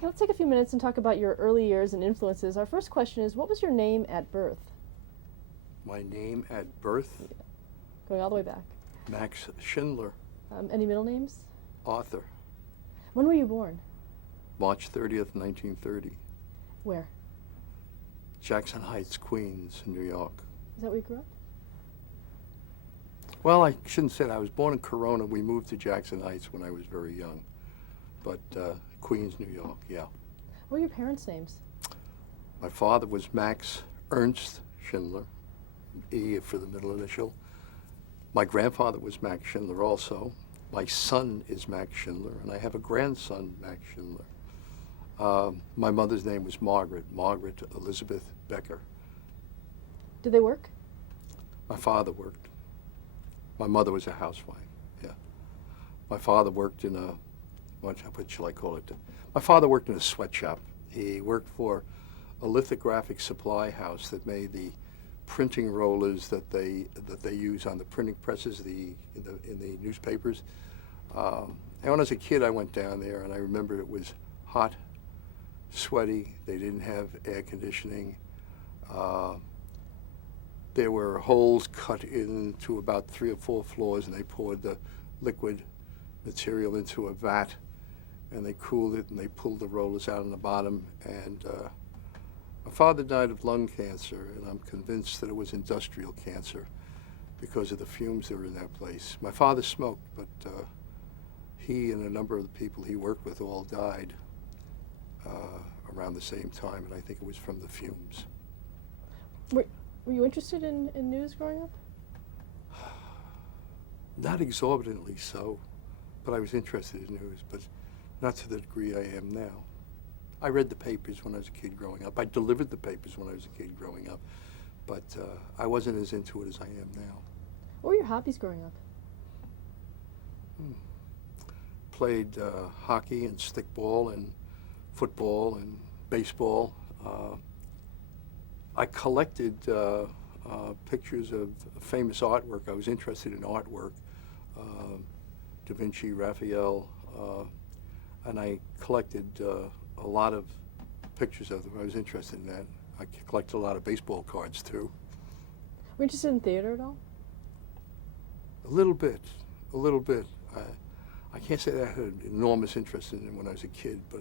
Okay, let's take a few minutes and talk about your early years and influences. Our first question is, what was your name at birth? My name at birth? Going all the way back. Max Schindler, Any middle names? author. When were you born? March 30th, 1930. Where? Jackson Heights, Queens, New York. Is that where you grew up? Well, I shouldn't say that. I was born in Corona. We moved to Jackson Heights when I was very young. But Queens, New York, yeah. What were your parents' names? My father was Max Ernst Schindler, E for the middle initial. My grandfather was Max Schindler also. My son is Max Schindler, and I have a grandson, Max Schindler. My mother's name was Margaret Elizabeth Becker. Did they work? My father worked. My mother was a housewife, yeah. My father worked in a, what shall I call it? My father worked in a sweatshop. He worked for a lithographic supply house that made the printing rollers that they use on the printing presses in the newspapers. And when I was a kid, I went down there, and I remember it was hot, sweaty. They didn't have air conditioning. There were holes cut into about 3 or 4 floors, and they poured the liquid material into a vat, and they cooled it, and they pulled the rollers out on the bottom. And my father died of lung cancer, and I'm convinced that it was industrial cancer because of the fumes that were in that place. My father smoked, but he and a number of the people he worked with all died around the same time, and I think it was from the fumes. Were you interested in news growing up? Not exorbitantly so, but I was interested in news, but not to the degree I am now. I read the papers when I was a kid growing up. I delivered the papers when I was a kid growing up, but I wasn't as into it as I am now. What were your hobbies growing up? Played hockey and stickball and football and baseball. I collected pictures of famous artwork. I was interested in artwork, Da Vinci, Raphael, and I collected a lot of pictures of them. I was interested in that. I collected a lot of baseball cards too. Were you interested in theater at all? A little bit. I can't say that I had an enormous interest in it when I was a kid, but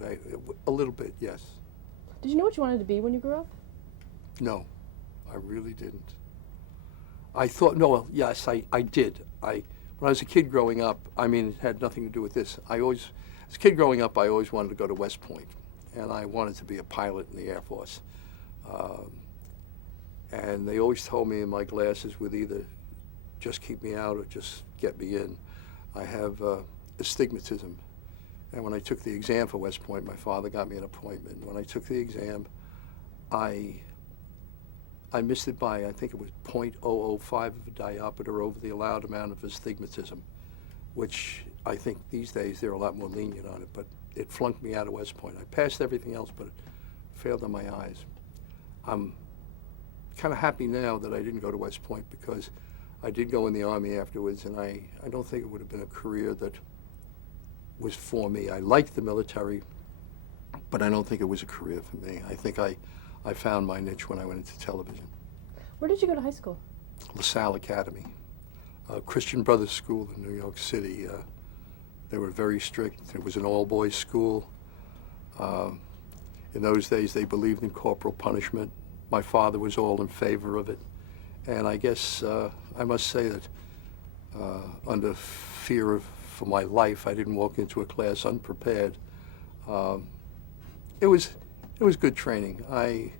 a little bit, yes. Did you know what you wanted to be when you grew up? No, I really didn't. I thought, no, well, yes, I did. When I was a kid growing up, I mean, it had nothing to do with this. As a kid growing up, I always wanted to go to West Point, and I wanted to be a pilot in the Air Force. And they always told me in my classes would either just keep me out or just get me in. I have astigmatism. And when I took the exam for West Point, my father got me an appointment. When I took the exam, I missed it by, I think it was 0.005 of a diopter over the allowed amount of astigmatism, which I think these days they're a lot more lenient on it, but it flunked me out of West Point. I passed everything else, but it failed on my eyes. I'm kind of happy now that I didn't go to West Point because I did go in the Army afterwards, and I don't think it would have been a career that was for me. I liked the military, but I don't think it was a career for me. I think I found my niche when I went into television. Where did you go to high school? LaSalle Academy, a Christian Brothers School in New York City. They were very strict. It was an all-boys school. In those days, they believed in corporal punishment. My father was all in favor of it. And I guess I must say that under fear for my life, I didn't walk into a class unprepared. It was good training. I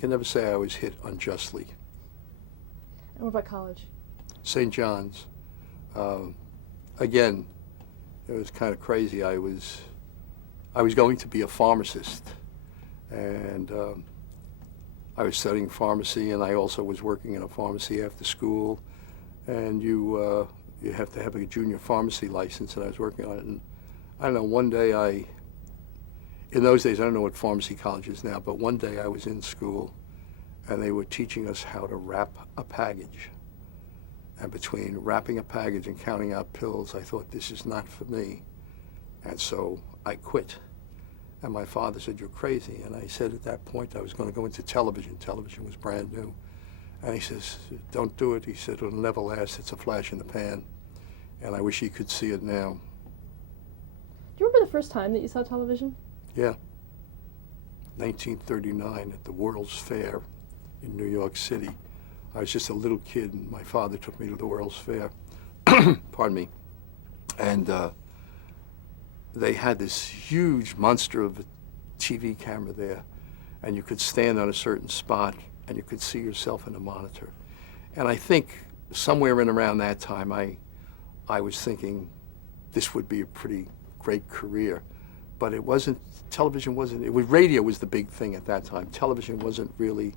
can never say I was hit unjustly. And what about college? St. John's. Again, it was kind of crazy. I was going to be a pharmacist, and I was studying pharmacy, and I also was working in a pharmacy after school. And you have to have a junior pharmacy license, and I was working on it. And I don't know, one day in those days, I don't know what pharmacy college is now, but one day I was in school, and they were teaching us how to wrap a package. And between wrapping a package and counting out pills, I thought, this is not for me. And so I quit. And my father said, "You're crazy." And I said at that point I was going to go into television. Television was brand new. And he says, "Don't do it." He said, "It'll never last. It's a flash in the pan." And I wish he could see it now. Do you remember the first time that you saw television? Yeah. 1939 at the World's Fair in New York City. I was just a little kid, and my father took me to the World's Fair. Pardon me. And they had this huge monster of a TV camera there, and you could stand on a certain spot, and you could see yourself in a monitor. And I think somewhere in around that time, I was thinking this would be a pretty great career. But it wasn't, television wasn't, radio was the big thing at that time. Television wasn't really,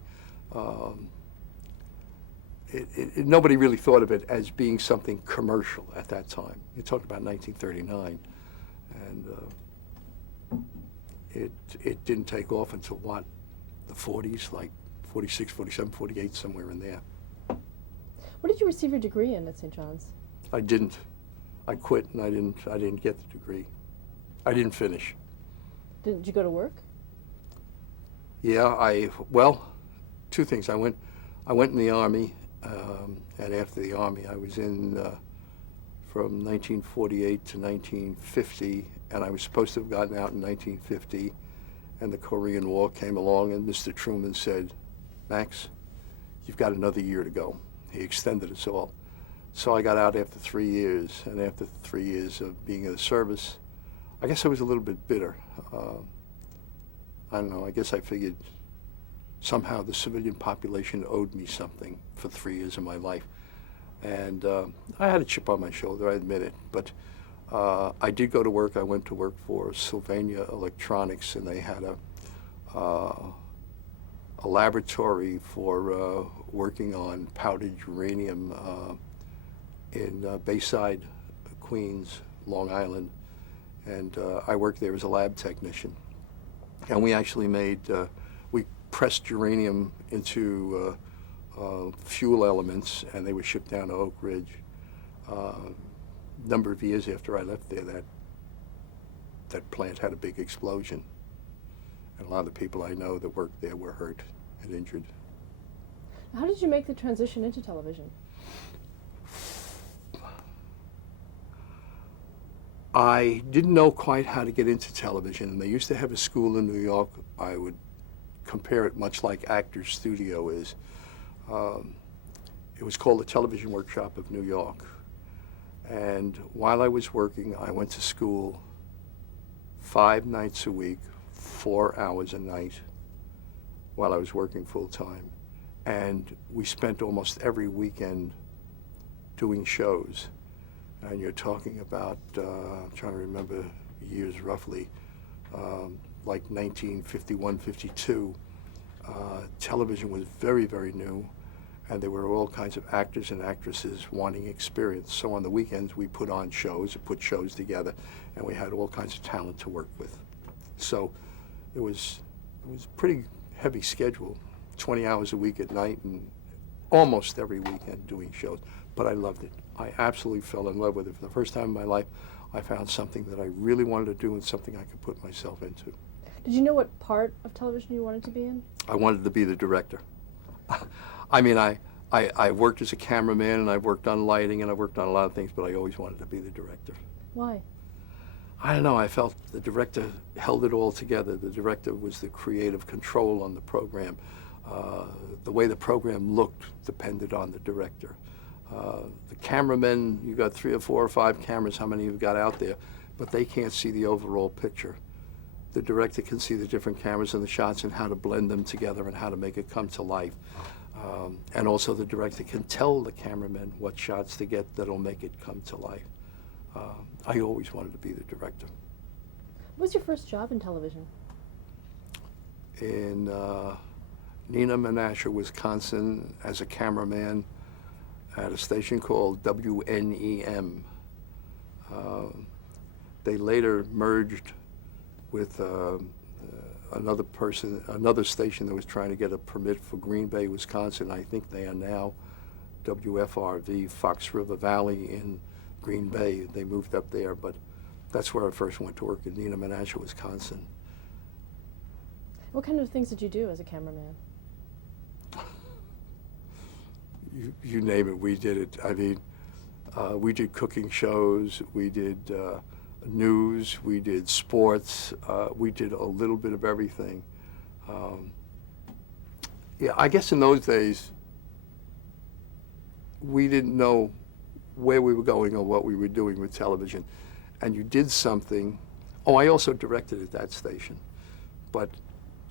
nobody really thought of it as being something commercial at that time. You talked about 1939, and it didn't take off until what, the 40s, like 46, 47, 48, somewhere in there. What did you receive your degree in at St. John's? I didn't. I quit, and I didn't get the degree. I didn't finish. Did you go to work? Yeah, well, two things. I went in the Army, and after the Army, I was in from 1948 to 1950, and I was supposed to have gotten out in 1950, and the Korean War came along, and Mr. Truman said, "Max, you've got another year to go." He extended us all. So I got out after 3 years, and after 3 years of being in the service, I guess I was a little bit bitter. I don't know, I guess I figured somehow the civilian population owed me something for 3 years of my life. And I had a chip on my shoulder, I admit it. But I did go to work. I went to work for Sylvania Electronics, and they had a laboratory for working on powdered uranium in Bayside, Queens, Long Island. And I worked there as a lab technician. And we actually we pressed uranium into fuel elements, and they were shipped down to Oak Ridge. Number of years after I left there, that plant had a big explosion. And a lot of the people I know that worked there were hurt and injured. How did you make the transition into television? I didn't know quite how to get into television, and they used to have a school in New York. I would compare it much like Actors Studio is. It was called the Television Workshop of New York. And while I was working, I went to school 5 nights a week, 4 hours a night, while I was working full time. And we spent almost every weekend doing shows. And you're talking about, I'm trying to remember years roughly, like 1951, 52. Television was very, very new, and there were all kinds of actors and actresses wanting experience. So on the weekends, we put on shows, put shows together, and we had all kinds of talent to work with. So it was a pretty heavy schedule, 20 hours a week at night and almost every weekend doing shows. But I loved it. I absolutely fell in love with it. For the first time in my life, I found something that I really wanted to do and something I could put myself into. Did you know what part of television you wanted to be in? I wanted to be the director. I mean, I worked as a cameraman, and I've worked on lighting, and I've worked on a lot of things, but I always wanted to be the director. Why? I don't know. I felt the director held it all together. The director was the creative control on the program. The way the program looked depended on the director. The cameramen, you got 3 or 4 or 5 cameras, how many you've got out there, but they can't see the overall picture. The director can see the different cameras and the shots and how to blend them together and how to make it come to life. And also the director can tell the cameraman what shots to get that'll make it come to life. I always wanted to be the director. What was your first job in television? In Neenah, Menasha, Wisconsin, as a cameraman at a station called WNEM. They later merged with another station that was trying to get a permit for Green Bay, Wisconsin. I think they are now WFRV, Fox River Valley in Green Bay. They moved up there, but that's where I first went to work in Neenah, Menasha, Wisconsin. What kind of things did you do as a cameraman? You name it, we did it. I mean, we did cooking shows, we did news, we did sports, we did a little bit of everything. Yeah, I guess in those days, we didn't know where we were going or what we were doing with television. And you did something. Oh, I also directed at that station. But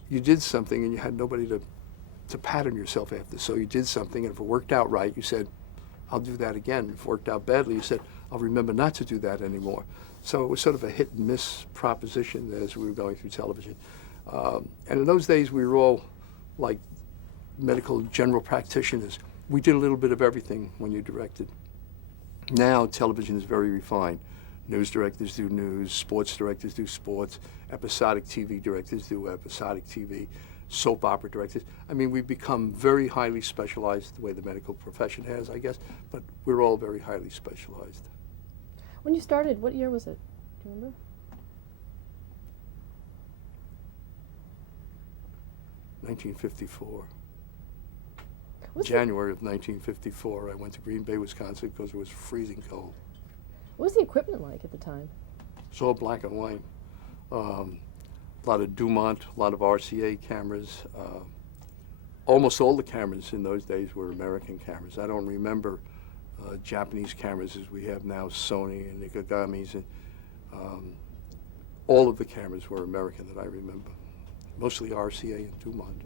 you did something and you had nobody to pattern yourself after. So you did something, and if it worked out right, you said, I'll do that again. If it worked out badly, you said, I'll remember not to do that anymore. So it was sort of a hit and miss proposition as we were going through television. And in those days, we were all like medical general practitioners. We did a little bit of everything when you directed. Now, television is very refined. News directors do news, sports directors do sports, episodic TV directors do episodic TV, soap opera directors. I mean, we've become very highly specialized, the way the medical profession has, I guess, but we're all very highly specialized. When you started, what year was it? Do you remember? 1954. What's January of 1954, I went to Green Bay, Wisconsin, because it was freezing cold. What was the equipment like at the time? It's all black and white. A lot of Dumont, a lot of RCA cameras. Almost all the cameras in those days were American cameras. I don't remember Japanese cameras as we have now, Sony and Nikagamis. And, all of the cameras were American that I remember. Mostly RCA and Dumont.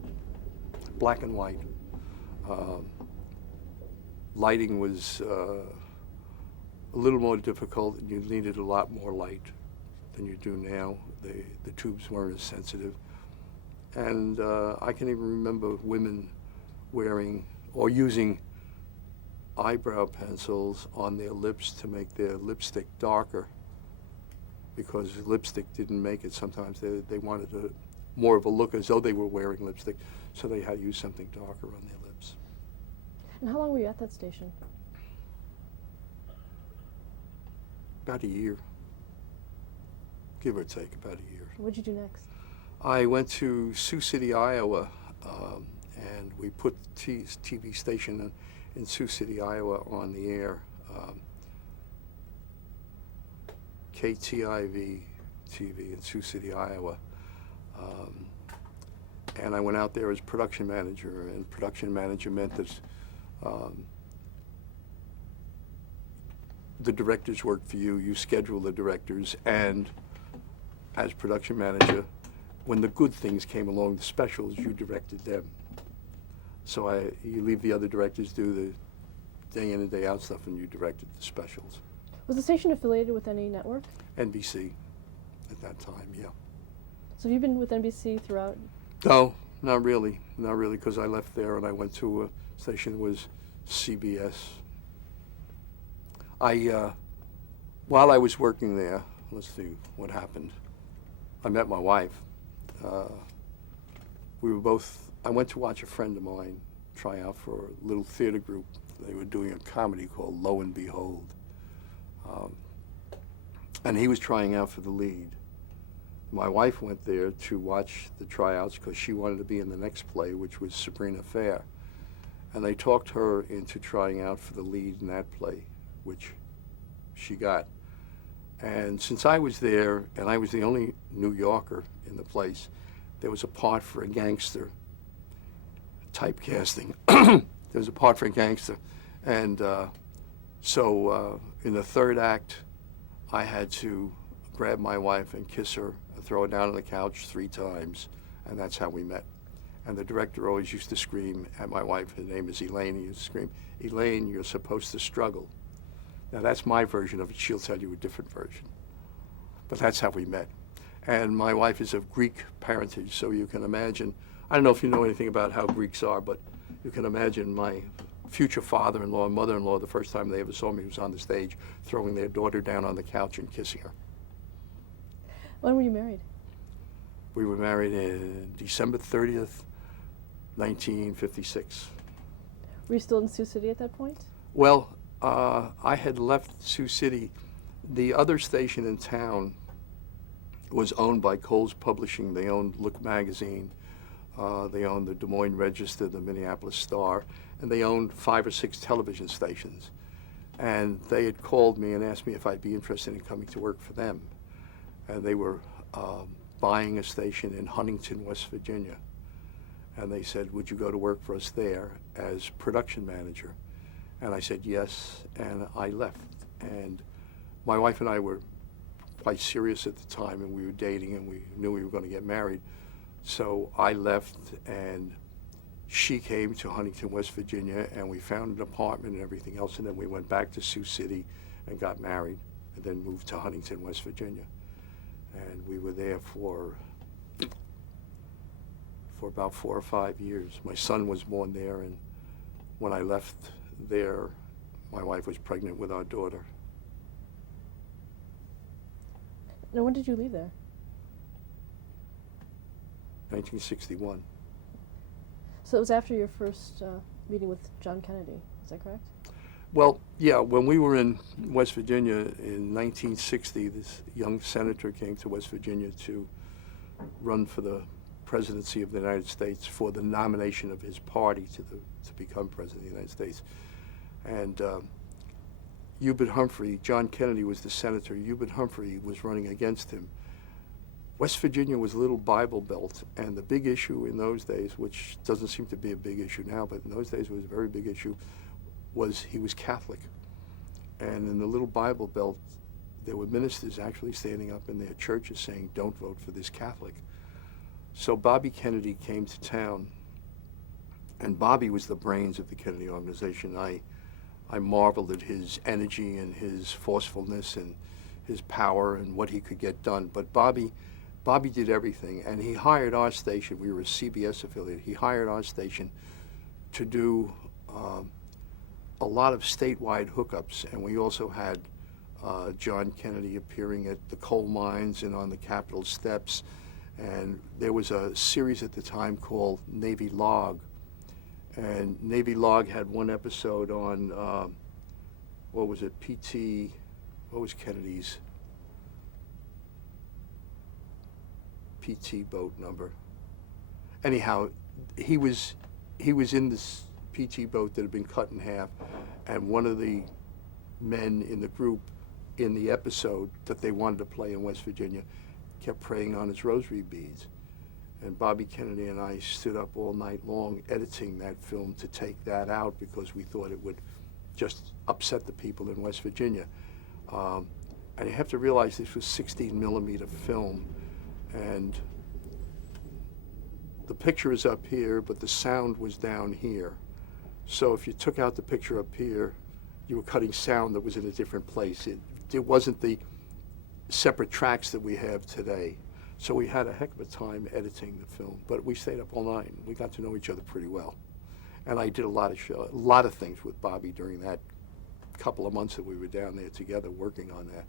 Black and white. Lighting was a little more difficult, and you needed a lot more light than you do now. The tubes weren't as sensitive. And I can even remember women wearing or using eyebrow pencils on their lips to make their lipstick darker, because lipstick didn't make it. Sometimes they wanted more of a look as though they were wearing lipstick, so they had to use something darker on their lips. And how long were you at that station? About a year, give or take, about a year. What did you do next? I went to Sioux City, Iowa, and we put the TV station in Sioux City, Iowa on the air. KTIV TV in Sioux City, Iowa. And I went out there as production manager, and production manager meant that the directors worked for you, you schedule the directors, and as production manager, when the good things came along, the specials, you directed them. So you leave the other directors do the day in and day out stuff, and you directed the specials. Was the station affiliated with any network? NBC at that time, yeah. So have you been with NBC throughout? No, not really, because I left there and I went to a station that was CBS. While I was working there, let's see what happened. I met my wife. I went to watch a friend of mine try out for a little theater group. They were doing a comedy called Lo and Behold. And he was trying out for the lead. My wife went there to watch the tryouts because she wanted to be in the next play, which was Sabrina Fair. And they talked her into trying out for the lead in that play, which she got. And since I was there, and I was the only New Yorker in the place, there was a part for a gangster, typecasting. There was a part for a gangster. And so in the third act, I had to grab my wife and kiss her and throw her down on the couch 3 times, and that's how we met. And the director always used to scream at my wife, her name is Elaine, he used to scream, "Elaine, you're supposed to struggle." Now that's my version of it, she'll tell you a different version. But that's how we met. And my wife is of Greek parentage, so you can imagine, I don't know if you know anything about how Greeks are, but you can imagine my future father-in-law and mother-in-law, the first time they ever saw me was on the stage, throwing their daughter down on the couch and kissing her. When were you married? We were married in December 30th, 1956. Were you still in Sioux City at that point? Well, I had left Sioux City. The other station in town was owned by Cole's Publishing. They owned Look Magazine. They owned the Des Moines Register, the Minneapolis Star, and they owned 5 or 6 television stations. And they had called me and asked me if I'd be interested in coming to work for them. And they were buying a station in Huntington, West Virginia. And they said, would you go to work for us there as production manager? And I said yes, and I left. And my wife and I were quite serious at the time, and we were dating, and we knew we were going to get married. So I left, and she came to Huntington, West Virginia, and we found an apartment and everything else, and then we went back to Sioux City and got married, and then moved to Huntington, West Virginia. And we were there for about 4 or 5 years. My son was born there, and when I left there, my wife was pregnant with our daughter. Now, when did you leave there? 1961. So it was after your first meeting with John Kennedy, is that correct? Well, yeah, when we were in West Virginia in 1960, this young senator came to West Virginia to run for the presidency of the United States for the nomination of his party to become president of the United States. And Hubert Humphrey, John Kennedy was the senator, Hubert Humphrey was running against him. West Virginia was a little Bible Belt, and the big issue in those days, which doesn't seem to be a big issue now, but in those days it was a very big issue, was he was Catholic. And in the little Bible Belt, there were ministers actually standing up in their churches saying, don't vote for this Catholic. So Bobby Kennedy came to town, and Bobby was the brains of the Kennedy organization. I marveled at his energy and his forcefulness and his power and what he could get done. But Bobby did everything, and he hired our station. We were a CBS affiliate. He hired our station to do a lot of statewide hookups, and we also had John Kennedy appearing at the coal mines and on the Capitol steps. And there was a series at the time called Navy Log. And Navy Log had one episode on, what was it, what was Kennedy's PT boat number? Anyhow, he was in this PT boat that had been cut in half, and one of the men in the group in the episode that they wanted to play in West Virginia kept praying on his rosary beads. And Bobby Kennedy and I stood up all night long editing that film to take that out because we thought it would just upset the people in West Virginia. And you have to realize this was 16 millimeter film, and the picture is up here, but the sound was down here. So if you took out the picture up here, you were cutting sound that was in a different place. It wasn't the separate tracks that we have today. So we had a heck of a time editing the film, but we stayed up all night. We got to know each other pretty well. And I did a lot of things with Bobby during that couple of months that we were down there together working on that.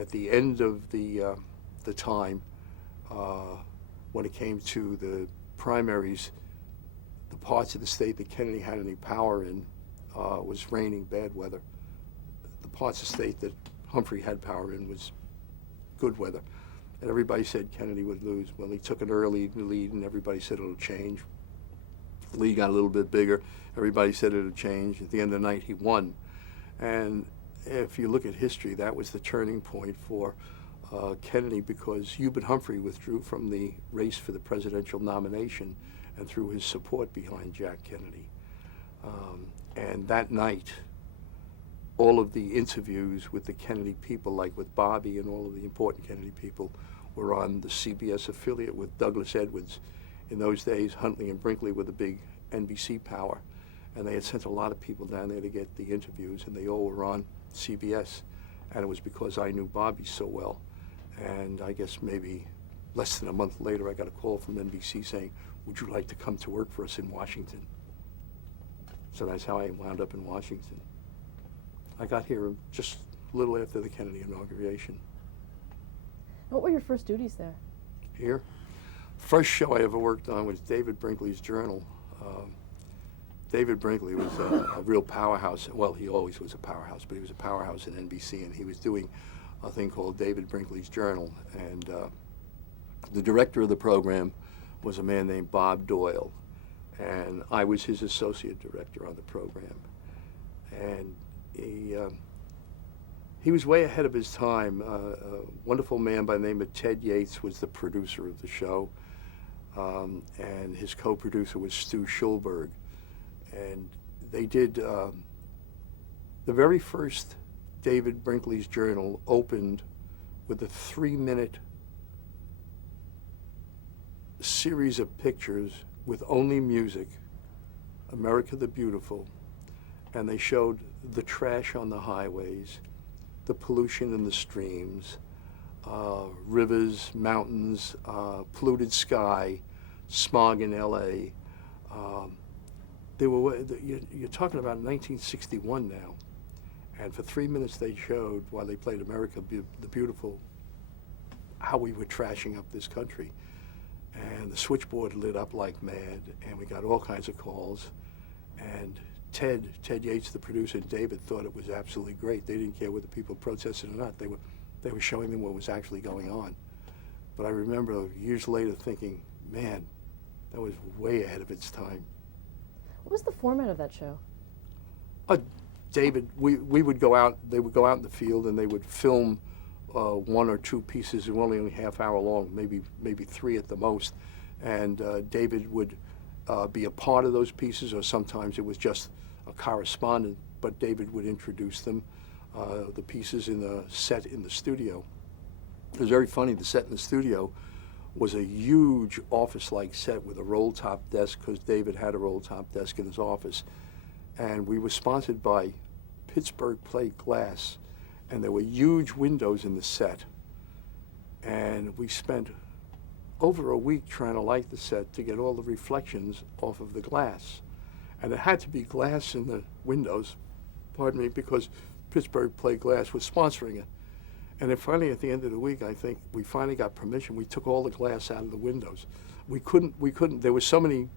At the end of the time, when it came to the primaries, the parts of the state that Kennedy had any power in was raining, bad weather. The parts of the state that Humphrey had power in was good weather. And everybody said Kennedy would lose. Well, he took an early lead, and everybody said it'll change. The lead got a little bit bigger. Everybody said it'll change. At the end of the night, he won. And if you look at history, that was the turning point for Kennedy, because Hubert Humphrey withdrew from the race for the presidential nomination and threw his support behind Jack Kennedy. And that night, all of the interviews with the Kennedy people, like with Bobby and all of the important Kennedy people, were on the CBS affiliate with Douglas Edwards. In those days, Huntley and Brinkley were the big NBC power, and they had sent a lot of people down there to get the interviews, and they all were on CBS. And it was because I knew Bobby so well. And I guess maybe less than a month later, I got a call from NBC saying, would you like to come to work for us in Washington? So that's how I wound up in Washington. I got here just a little after the Kennedy inauguration. What were your first duties there? Here? First show I ever worked on was David Brinkley's Journal. David Brinkley was a real powerhouse. Well, he always was a powerhouse, but he was a powerhouse in NBC, and he was doing a thing called David Brinkley's Journal. And the director of the program was a man named Bob Doyle, and I was his associate director on the program. And he was way ahead of his time. A wonderful man by the name of Ted Yates was the producer of the show, and his co-producer was Stu Schulberg. And they did, the very first David Brinkley's Journal opened with a 3-minute series of pictures with only music, America the Beautiful, and they showed the trash on the highways, the pollution in the streams, rivers, mountains, polluted sky, smog in LA. You're talking about 1961 now, and for 3 minutes they showed, while they played America the Beautiful, how we were trashing up this country. And the switchboard lit up like mad, and we got all kinds of calls. And Ted Yates, the producer, and David thought it was absolutely great. They didn't care whether people protested or not. They were showing them what was actually going on. But I remember years later thinking, man, that was way ahead of its time. What was the format of that show? David, we would go out, they would go out in the field and they would film 1 or 2 pieces that were only a half hour long, maybe 3 at the most. And David would be a part of those pieces, or sometimes it was just a correspondent, but David would introduce them, the pieces in the set in the studio. It was very funny. The set in the studio was a huge office-like set with a roll-top desk, because David had a roll-top desk in his office. And we were sponsored by Pittsburgh Plate Glass, and there were huge windows in the set. And we spent over a week trying to light the set to get all the reflections off of the glass. And it had to be glass in the windows, pardon me, because Pittsburgh Plate Glass was sponsoring it. And then finally, at the end of the week, I think we finally got permission. We took all the glass out of the windows. We couldn't, there were so many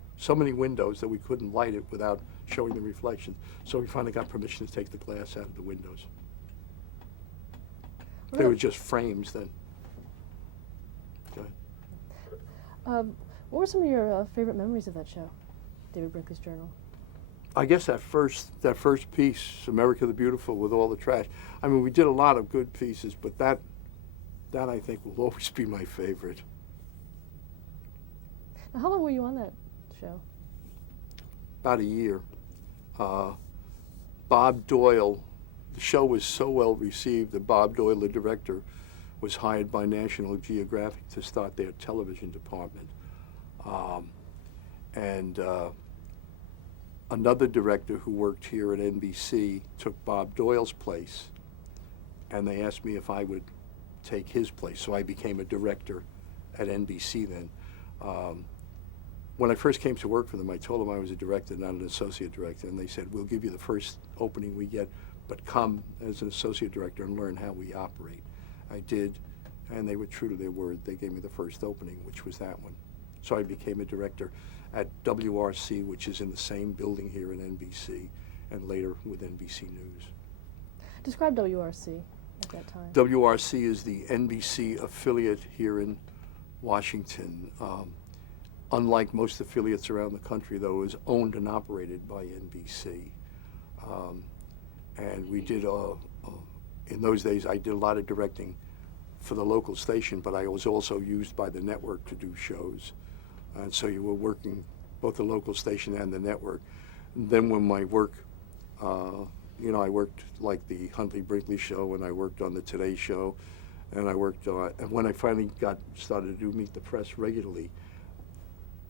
windows that we couldn't light it without showing the reflections. So we finally got permission to take the glass out of the windows. They were just frames then. Go ahead. What were some of your favorite memories of that show, David Brinkley's Journal? I guess that first piece, America the Beautiful, with all the trash. I mean, we did a lot of good pieces, but that I think will always be my favorite. Now, how long were you on that show? About a year. Bob Doyle, the show was so well received that Bob Doyle, the director, was hired by National Geographic to start their television department. Another director who worked here at NBC took Bob Doyle's place, and they asked me if I would take his place. So I became a director at NBC then. When I first came to work for them, I told them I was a director, not an associate director, and they said, we'll give you the first opening we get, but come as an associate director and learn how we operate. I did, and they were true to their word. They gave me the first opening, which was that one. So I became a director at WRC, which is in the same building here in NBC, and later with NBC News. Describe WRC at that time. WRC is the NBC affiliate here in Washington. Unlike most affiliates around the country, though, it was owned and operated by NBC. And we did, in those days, I did a lot of directing for the local station, but I was also used by the network to do shows. And so you were working both the local station and the network. And then when my work, I worked like the Huntley Brinkley Show, and I worked on the Today Show, and I worked and when I finally started to do Meet the Press regularly,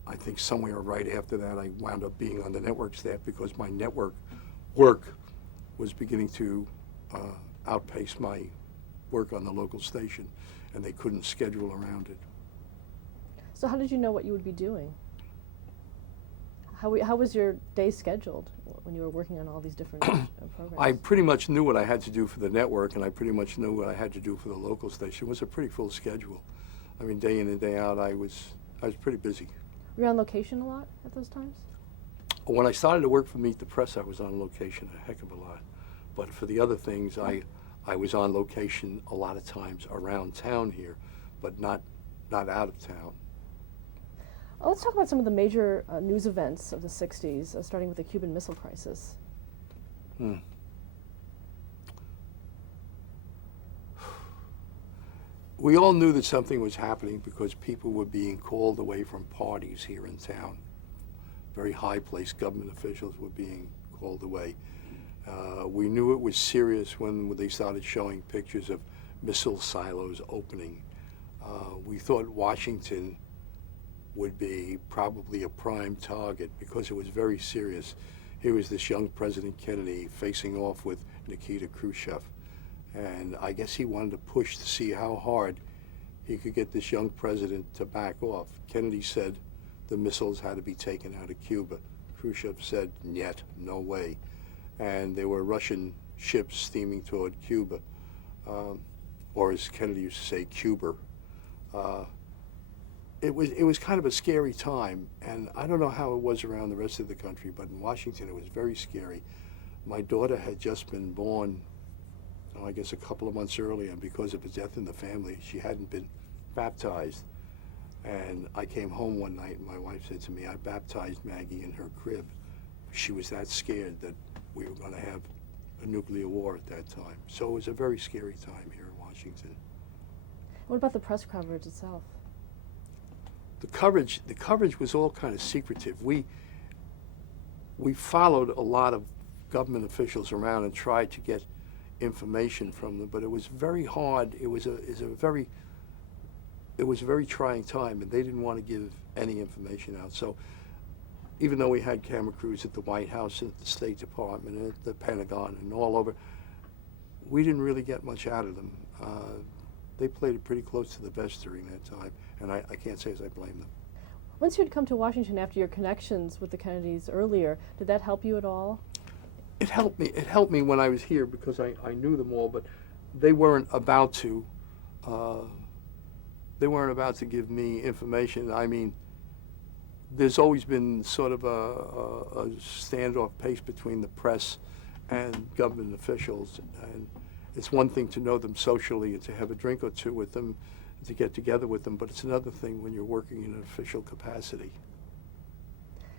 I think somewhere right after that I wound up being on the network staff, because my network work was beginning to outpace my work on the local station, and they couldn't schedule around it. So how did you know what you would be doing? How was your day scheduled when you were working on all these different programs? I pretty much knew what I had to do for the network, and I pretty much knew what I had to do for the local station. It was a pretty full schedule. I mean, day in and day out, I was pretty busy. Were you on location a lot at those times? When I started to work for Meet the Press, I was on location a heck of a lot. But for the other things, I was on location a lot of times around town here, but not out of town. Let's talk about some of the major news events of the 60s, starting with the Cuban Missile Crisis. Hmm. We all knew that something was happening because people were being called away from parties here in town. Very high-placed government officials were being called away. We knew it was serious when they started showing pictures of missile silos opening. We thought Washington would be probably a prime target because it was very serious. Here was this young President Kennedy facing off with Nikita Khrushchev. And I guess he wanted to push to see how hard he could get this young president to back off. Kennedy said the missiles had to be taken out of Cuba. Khrushchev said, "Niet, no way." And there were Russian ships steaming toward Cuba, or as Kennedy used to say, Cuba. It was kind of a scary time, and I don't know how it was around the rest of the country, but in Washington it was very scary. My daughter had just been born, I guess a couple of months earlier, and because of a death in the family, she hadn't been baptized. And I came home one night and my wife said to me, "I baptized Maggie in her crib." She was that scared that we were going to have a nuclear war at that time. So it was a very scary time here in Washington. What about the press coverage itself? The coverage was all kind of secretive. We followed a lot of government officials around and tried to get information from them, but it was very hard. It was a very trying time, and they didn't want to give any information out. So even though we had camera crews at the White House and at the State Department and at the Pentagon and all over, we didn't really get much out of them. They played it pretty close to the vest during that time, and I can't say as I blame them. Once you had come to Washington after your connections with the Kennedys earlier, did that help you at all? It helped me. It helped me when I was here because I knew them all, but they weren't about to. They weren't about to give me information. I mean, there's always been sort of a standoff pace between the press and government officials, and it's one thing to know them socially and to have a drink or two with them, to get together with them, but it's another thing when you're working in an official capacity.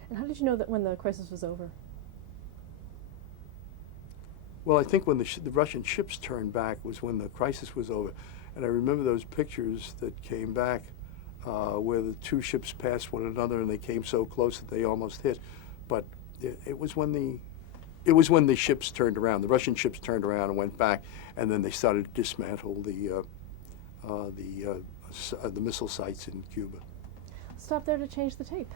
And how did you know that when the crisis was over? Well, I think when the Russian ships turned back was when the crisis was over. And I remember those pictures that came back where the two ships passed one another and they came so close that they almost hit. But it was when the ships turned around. The Russian ships turned around and went back, and then they started to dismantle the missile sites in Cuba. Stop there to change the tape.